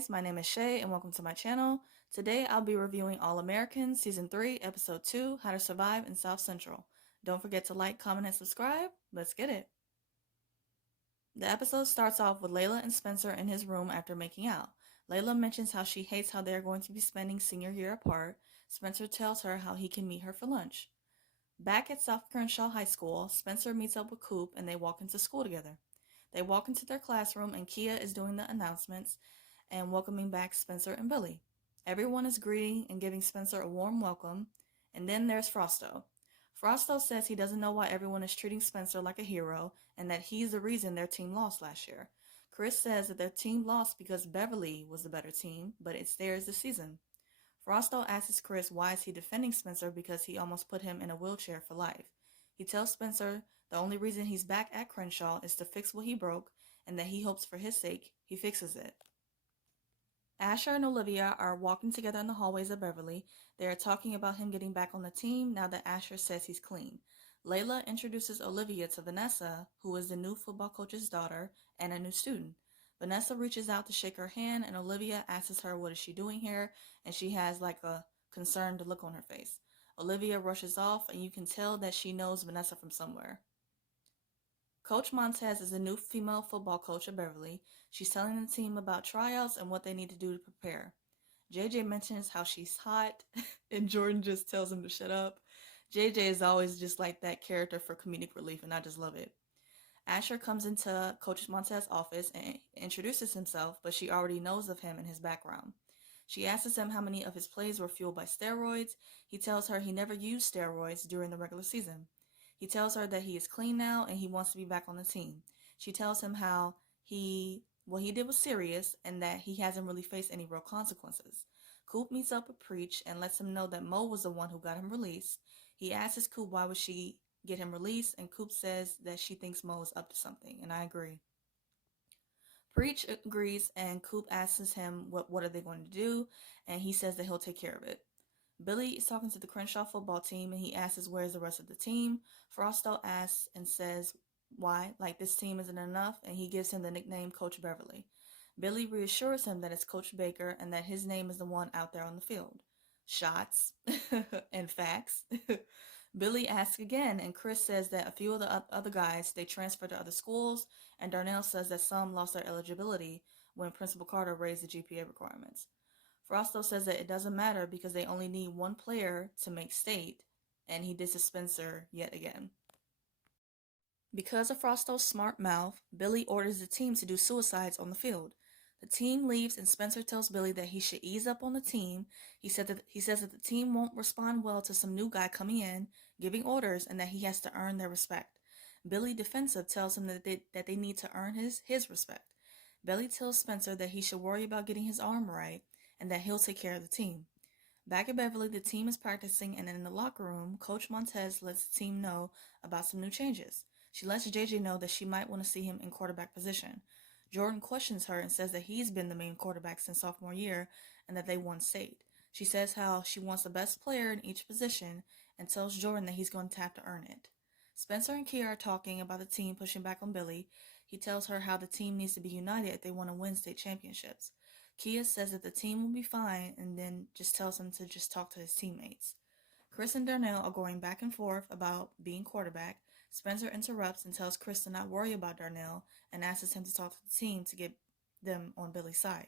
guys, my name is Shay and welcome to my channel. Today I'll be reviewing All American Season 3, Episode 2, How to Survive in South Central. Don't forget to like, comment, and subscribe. Let's get it. The episode starts off with Layla and Spencer in his room after making out. Layla mentions how she hates how they're going to be spending senior year apart. Spencer tells her how he can meet her for lunch. Back at South CRENSHAW High School, Spencer meets up with Coop and they walk into school together. They walk into their classroom and Kia is doing the announcements and welcoming back Spencer and Billy. Everyone is greeting and giving Spencer a warm welcome, and then there's Frosto. Frosto says he doesn't know why everyone is treating Spencer like a hero and that he's the reason their team lost last year. Chris says that their team lost because Beverly was the better team, but it's theirs this season. Frosto asks Chris why is he defending Spencer because he almost put him in a wheelchair for life. He tells Spencer the only reason he's back at Crenshaw is to fix what he broke and that he hopes for his sake he fixes it. Asher and Olivia are walking together in the hallways of Beverly. They are talking about him getting back on the team now that Asher says he's clean. Layla introduces Olivia to Vanessa, who is the new football coach's daughter and a new student. Vanessa reaches out to shake her hand and Olivia asks her what is she doing here, and she has like a concerned look on her face. Olivia rushes off and you can tell that she knows Vanessa from somewhere. Coach Montez is the new female football coach at Beverly. She's telling the team about tryouts and what they need to do to prepare. JJ mentions how she's hot and Jordan just tells him to shut up. JJ is always just like that character for comedic relief and I just love it. Asher comes into Coach Montez's office and introduces himself, but she already knows of him and his background. She asks him how many of his plays were fueled by steroids. He tells her he never used steroids during the regular season. He tells her that he is clean now and he wants to be back on the team. She tells him how what he did was serious and that he hasn't really faced any real consequences. Coop meets up with Preach and lets him know that Mo was the one who got him released. He asks Coop why would she get him released, and Coop says that she thinks Mo is up to something, and I agree. Preach agrees and Coop asks him what are they going to do, and he says that he'll take care of it. Billy is talking to the Crenshaw football team and he asks where's the rest of the team. Frosto asks and says why, like this team isn't enough, and he gives him the nickname Coach Beverly. Billy reassures him that it's Coach Baker and that his name is the one out there on the field. Shots and facts. Billy asks again and Chris says that a few of the other guys, they transferred to other schools, and Darnell says that some lost their eligibility when Principal Carter raised the GPA requirements. Frosto says that it doesn't matter because they only need one player to make state, and he disses Spencer yet again. Because of Frosto's smart mouth, Billy orders the team to do suicides on the field. The team leaves and Spencer tells Billy that he should ease up on the team. He says that the team won't respond well to some new guy coming in, giving orders, and that he has to earn their respect. Billy, defensive, tells him that they need to earn his respect. Billy tells Spencer that he should worry about getting his arm right and that he'll take care of the team. Back at Beverly, the team is practicing, and in the locker room, Coach Montez lets the team know about some new changes. She lets JJ know that she might want to see him in quarterback position. Jordan questions her and says that he's been the main quarterback since sophomore year and that they won state. She says how she wants the best player in each position and tells Jordan that he's going to have to earn it. Spencer and Kia are talking about the team pushing back on Billy. He tells her how the team needs to be united if they want to win state championships. Kia says that the team will be fine and then just tells him to just talk to his teammates. Chris and Darnell are going back and forth about being quarterback. Spencer interrupts and tells Chris to not worry about Darnell and asks him to talk to the team to get them on Billy's side.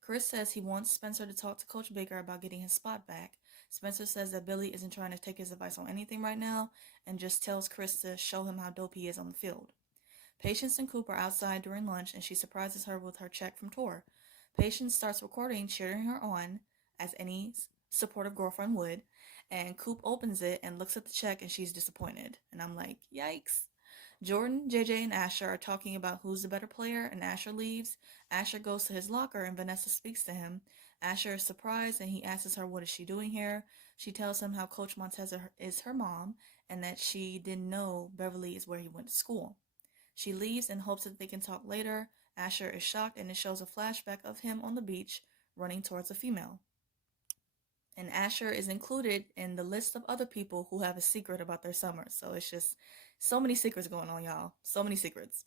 Chris says he wants Spencer to talk to Coach Baker about getting his spot back. Spencer says that Billy isn't trying to take his advice on anything right now and just tells Chris to show him how dope he is on the field. Patience and Coop are outside during lunch and she surprises her with her check from Tor. Patience starts recording, cheering her on, as any supportive girlfriend would, and Coop opens it and looks at the check and she's disappointed. And I'm like, yikes. Jordan, JJ, and Asher are talking about who's the better player, and Asher leaves. Asher goes to his locker and Vanessa speaks to him. Asher is surprised and he asks her what is she doing here. She tells him how Coach Montez is her mom and that she didn't know Beverly is where he went to school. She leaves and hopes that they can talk later. Asher is shocked and it shows a flashback of him on the beach running towards a female. And Asher is included in the list of other people who have a secret about their summer. So it's just so many secrets going on, y'all. So many secrets.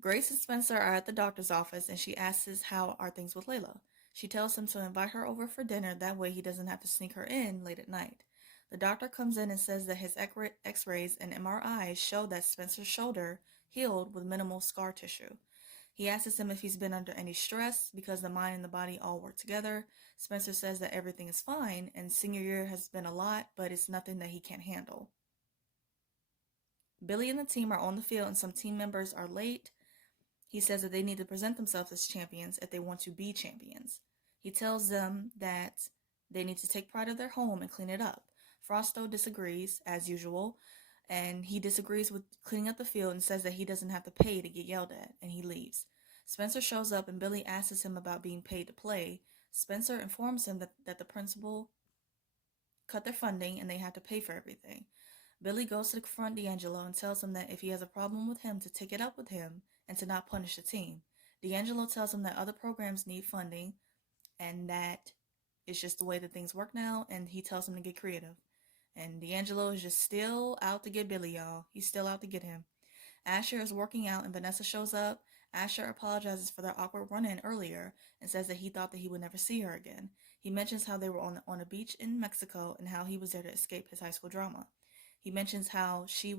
Grace and Spencer are at the doctor's office and she asks how are things with Layla. She tells him to invite her over for dinner, that way he doesn't have to sneak her in late at night. The doctor comes in and says that his x-rays and MRIs show that Spencer's shoulder healed with minimal scar tissue. He asks him if he's been under any stress because the mind and the body all work together. Spencer says that everything is fine and senior year has been a lot, but it's nothing that he can't handle. Billy and the team are on the field and some team members are late. He says that they need to present themselves as champions if they want to be champions. He tells them that they need to take pride of their home and clean it up. Frosto disagrees, as usual, and he disagrees with cleaning up the field and says that he doesn't have to pay to get yelled at, and he leaves. Spencer shows up and Billy asks him about being paid to play. Spencer informs him that the principal cut their funding and they have to pay for everything. Billy goes to confront D'Angelo and tells him that if he has a problem with him to take it up with him and to not punish the team. D'Angelo tells him that other programs need funding and that it's just the way that things work now, and he tells him to get creative. And D'Angelo is just still out to get Billy, y'all. He's still out to get him. Asher is working out and Vanessa shows up. Asher apologizes for their awkward run-in earlier and says that he thought that he would never see her again. He mentions how they were on a beach in Mexico and how he was there to escape his high school drama. He mentions how she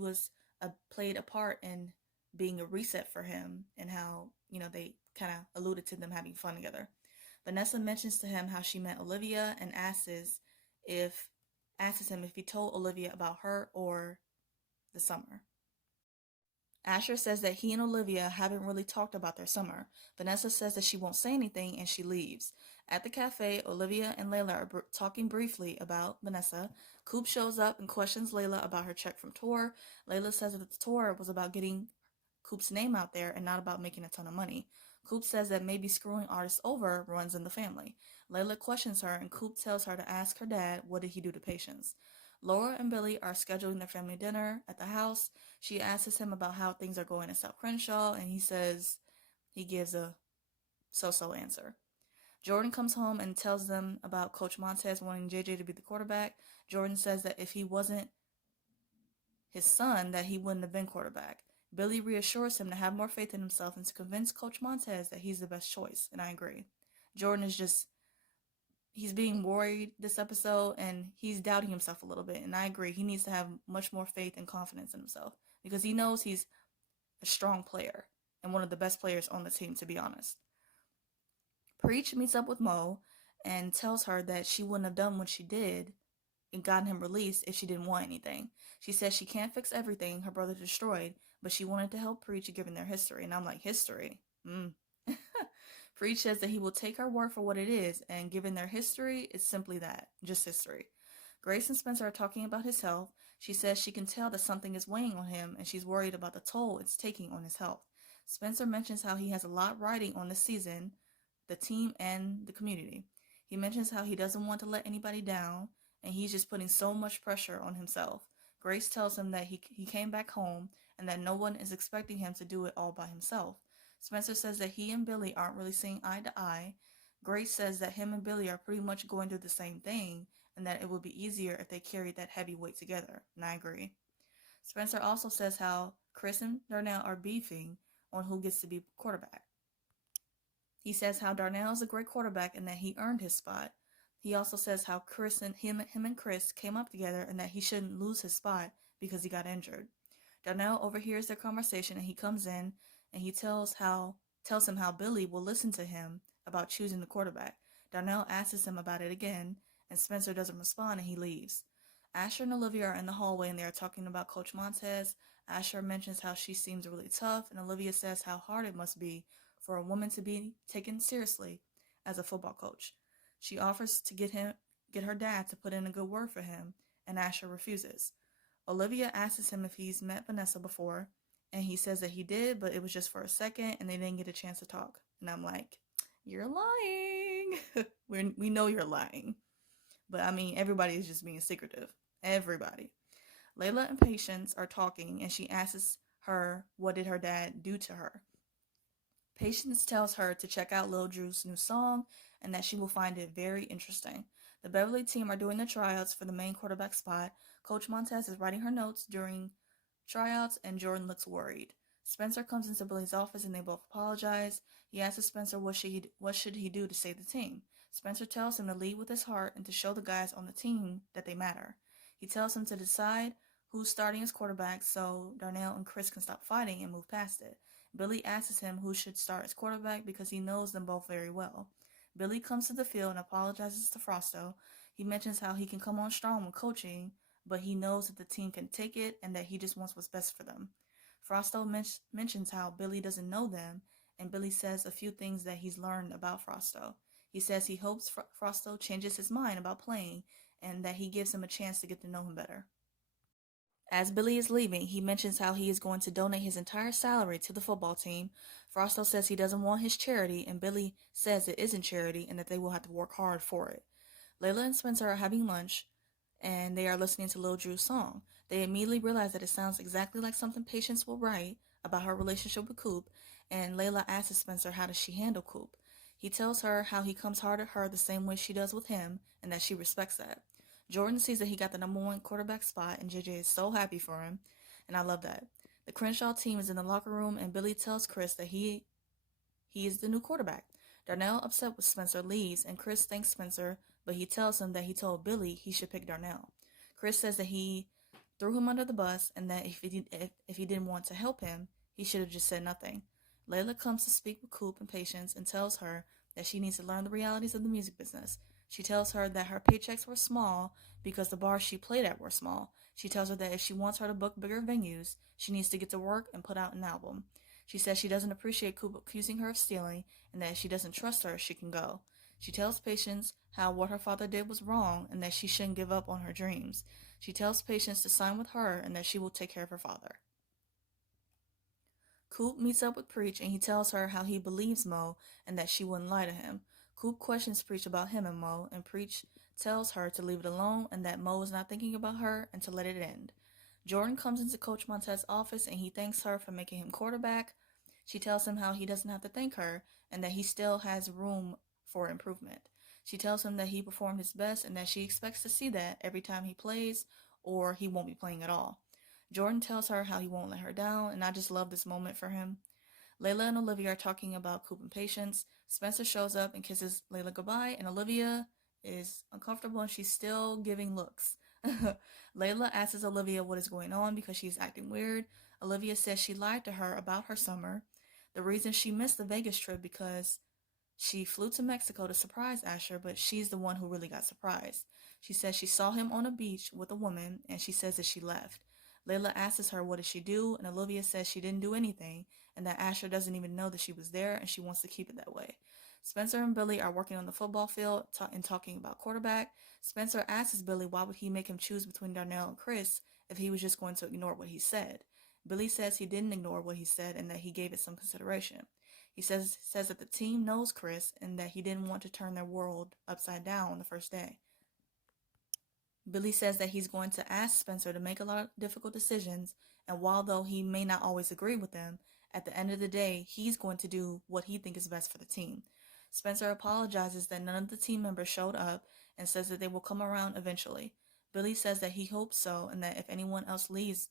played a part in being a reset for him and how, they kind of alluded to them having fun together. Vanessa mentions to him how she met Olivia and asks him if he told Olivia about her or the summer. Asher says that he and Olivia haven't really talked about their summer. Vanessa says that she won't say anything and she leaves. At the cafe, Olivia and Layla are talking briefly about Vanessa. Coop shows up and questions Layla about her check from tour. Layla says that the tour was about getting Coop's name out there and not about making a ton of money. Coop says that maybe screwing artists over runs in the family. Layla questions her and Coop tells her to ask her dad what did he do to Patience. Laura and Billy are scheduling their family dinner at the house. She asks him about how things are going at South Crenshaw, and he gives a so-so answer. Jordan comes home and tells them about Coach Montez wanting JJ to be the quarterback. Jordan says that if he wasn't his son, that he wouldn't have been quarterback. Billy reassures him to have more faith in himself and to convince Coach Montez that he's the best choice, and I agree. Jordan is he's being worried this episode and he's doubting himself a little bit, and I agree. He needs to have much more faith and confidence in himself because he knows he's a strong player and one of the best players on the team, to be honest. Preach meets up with Mo and tells her that she wouldn't have done what she did and gotten him released if she didn't want anything. She says she can't fix everything her brother destroyed, but she wanted to help Preach given their history. And I'm like, history? Preach says that he will take her word for what it is, and given their history, it's simply that, just history. Grace and Spencer are talking about his health. She says she can tell that something is weighing on him, and she's worried about the toll it's taking on his health. Spencer mentions how he has a lot riding on this season, the team and the community. He mentions how he doesn't want to let anybody down, and he's just putting so much pressure on himself. Grace tells him that he came back home and that no one is expecting him to do it all by himself. Spencer says that he and Billy aren't really seeing eye to eye. Grace says that him and Billy are pretty much going through the same thing and that it would be easier if they carried that heavy weight together, and I agree. Spencer also says how Chris and Darnell are beefing on who gets to be quarterback. He says how Darnell is a great quarterback and that he earned his spot. He also says how him and Chris came up together and that he shouldn't lose his spot because he got injured. Darnell overhears their conversation and he comes in and he tells him how Billy will listen to him about choosing the quarterback. Darnell asks him about it again and Spencer doesn't respond and he leaves. Asher and Olivia are in the hallway and they are talking about Coach Montez. Asher mentions how she seems really tough and Olivia says how hard it must be for a woman to be taken seriously as a football coach. She offers to get her dad to put in a good word for him, and Asher refuses. Olivia asks him if he's met Vanessa before, and he says that he did, but it was just for a second, and they didn't get a chance to talk. And I'm like, you're lying. We know you're lying. But, I mean, everybody is just being secretive. Everybody. Layla and Patience are talking, and she asks her what did her dad do to her. Patience tells her to check out Lil Drew's new song and that she will find it very interesting. The Beverly team are doing the tryouts for the main quarterback spot. Coach Montez is writing her notes during tryouts and Jordan looks worried. Spencer comes into Billy's office and they both apologize. He asks Spencer what should he do to save the team. Spencer tells him to lead with his heart and to show the guys on the team that they matter. He tells him to decide who's starting as quarterback so Darnell and Chris can stop fighting and move past it. Billy asks him who should start as quarterback because he knows them both very well. Billy comes to the field and apologizes to Frosto. He mentions how he can come on strong when coaching, but he knows that the team can take it and that he just wants what's best for them. Frosto mentions how Billy doesn't know them, and Billy says a few things that he's learned about Frosto. He says he hopes Frosto changes his mind about playing and that he gives him a chance to get to know him better. As Billy is leaving, he mentions how he is going to donate his entire salary to the football team. Frosto says he doesn't want his charity, and Billy says it isn't charity and that they will have to work hard for it. Layla and Spencer are having lunch, and they are listening to Lil Drew's song. They immediately realize that it sounds exactly like something Patience will write about her relationship with Coop, and Layla asks Spencer how does she handle Coop. He tells her how he comes hard at her the same way she does with him, and that she respects that. Jordan sees that he got the #1 quarterback spot, and JJ is so happy for him, and I love that. The Crenshaw team is in the locker room, and Billy tells Chris that he is the new quarterback. Darnell, upset with Spencer, leaves, and Chris thanks Spencer, but he tells him that he told Billy he should pick Darnell. Chris says that he threw him under the bus and that if he didn't want to help him, he should have just said nothing. Layla comes to speak with Coop and Patience and tells her that she needs to learn the realities of the music business. She tells her that her paychecks were small because the bars she played at were small. She tells her that if she wants her to book bigger venues, she needs to get to work and put out an album. She says she doesn't appreciate Coop accusing her of stealing and that if she doesn't trust her, she can go. She tells Patience how what her father did was wrong and that she shouldn't give up on her dreams. She tells Patience to sign with her and that she will take care of her father. Coop meets up with Preach and he tells her how he believes Mo and that she wouldn't lie to him. Coop questions Preach about him and Mo, and Preach tells her to leave it alone and that Mo is not thinking about her and to let it end. Jordan comes into Coach Montet's office and he thanks her for making him quarterback. She tells him how he doesn't have to thank her and that he still has room for improvement. She tells him that he performed his best and that she expects to see that every time he plays or he won't be playing at all. Jordan tells her how he won't let her down, and I just love this moment for him. Layla and Olivia are talking about Coop and Patience. Spencer shows up and kisses Layla goodbye, and Olivia is uncomfortable and she's still giving looks. Layla asks Olivia what is going on because she's acting weird. Olivia says she lied to her about her summer. The reason she missed the Vegas trip because she flew to Mexico to surprise Asher, but she's the one who really got surprised. She says she saw him on a beach with a woman, and she says that she left. Layla asks her what did she do, and Olivia says she didn't do anything, and that Asher doesn't even know that she was there, and she wants to keep it that way. Spencer and Billy are working on the football field and talking about quarterback. Spencer asks Billy why would he make him choose between Darnell and Chris if he was just going to ignore what he said. Billy says he didn't ignore what he said and that he gave it some consideration. He says that the team knows Chris and that he didn't want to turn their world upside down on the first day. Billy says that he's going to ask Spencer to make a lot of difficult decisions, and while though he may not always agree with them, at the end of the day, he's going to do what he thinks is best for the team. Spencer apologizes that none of the team members showed up and says that they will come around eventually. Billy says that he hopes so and that if anyone else leaves,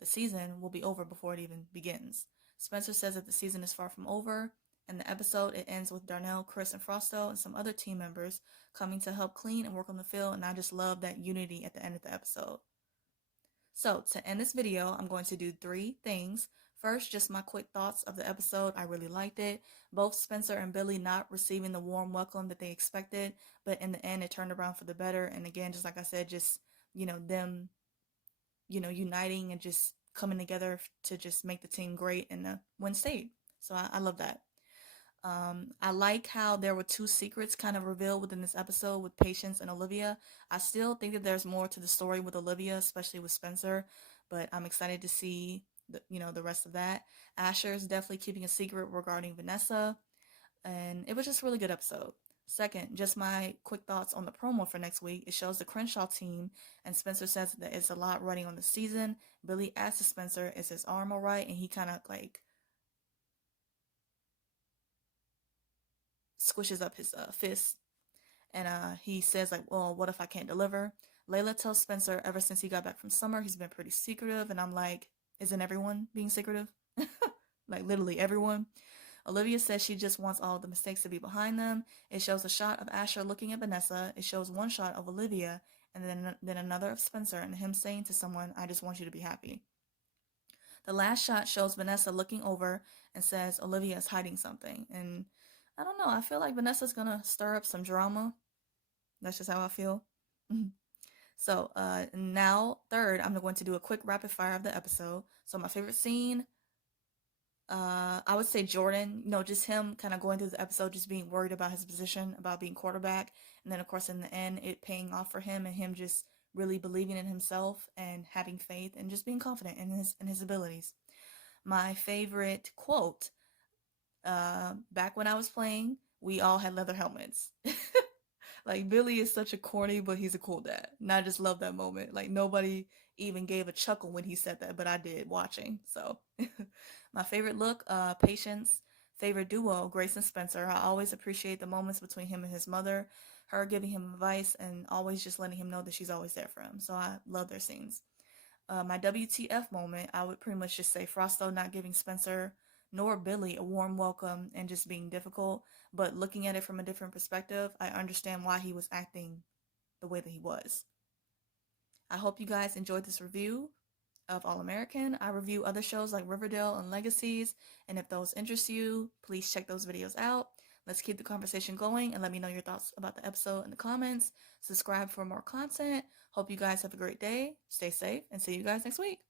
the season will be over before it even begins. Spencer says that the season is far from over. In the episode, it ends with Darnell, Chris, and Frosto and some other team members coming to help clean and work on the field, and I just love that unity at the end of the episode. So, to end this video, I'm going to do 3 things. First, just my quick thoughts of the episode. I really liked it. Both Spencer and Billy not receiving the warm welcome that they expected, but in the end, it turned around for the better. And again, just like I said, just, them, uniting and just coming together to just make the team great and win state. So I love that. I like how there were 2 secrets kind of revealed within this episode with Patience and Olivia. I still think that there's more to the story with Olivia, especially with Spencer, but I'm excited to see the rest of that. Asher is definitely keeping a secret regarding Vanessa, and it was just a really good episode. Second, just my quick thoughts on the promo for next week. It shows the Crenshaw team, and Spencer says that it's a lot running on the season. Billy asks Spencer, is his arm alright? And he kind of squishes up his fist, and he says well, what if I can't deliver? Layla tells Spencer ever since he got back from summer he's been pretty secretive, and I'm like, isn't everyone being secretive? like literally everyone. Olivia says she just wants all of the mistakes to be behind them. It shows a shot of Asher looking at Vanessa. It shows one shot of Olivia and then another of Spencer and him saying to someone, I just want you to be happy. The last shot shows Vanessa looking over and says Olivia is hiding something. And I don't know, I feel like Vanessa's gonna stir up some drama. That's just how I feel. So now third, I'm going to do a quick rapid fire of the episode. So my favorite scene, I would say Jordan, just him kind of going through the episode, just being worried about his position, about being quarterback. And then, of course, in the end, it paying off for him and him just really believing in himself and having faith and just being confident in his abilities. My favorite quote, back when I was playing, we all had leather helmets. Like, Billy is such a corny, but he's a cool dad. And I just love that moment. Like, nobody even gave a chuckle when he said that, but I did watching. So, my favorite look, Patience. Favorite duo, Grace and Spencer. I always appreciate the moments between him and his mother, her giving him advice and always just letting him know that she's always there for him. So, I love their scenes. My WTF moment, I would pretty much just say Frosto not giving Spencer nor Billy a warm welcome and just being difficult. But looking at it from a different perspective, I understand why he was acting the way that he was. I hope you guys enjoyed this review of All American. I review other shows like Riverdale and Legacies, and if those interest you, please check those videos out. Let's keep the conversation going and let me know your thoughts about the episode in the comments. Subscribe for more content. Hope you guys have a great day. Stay safe and see you guys next week.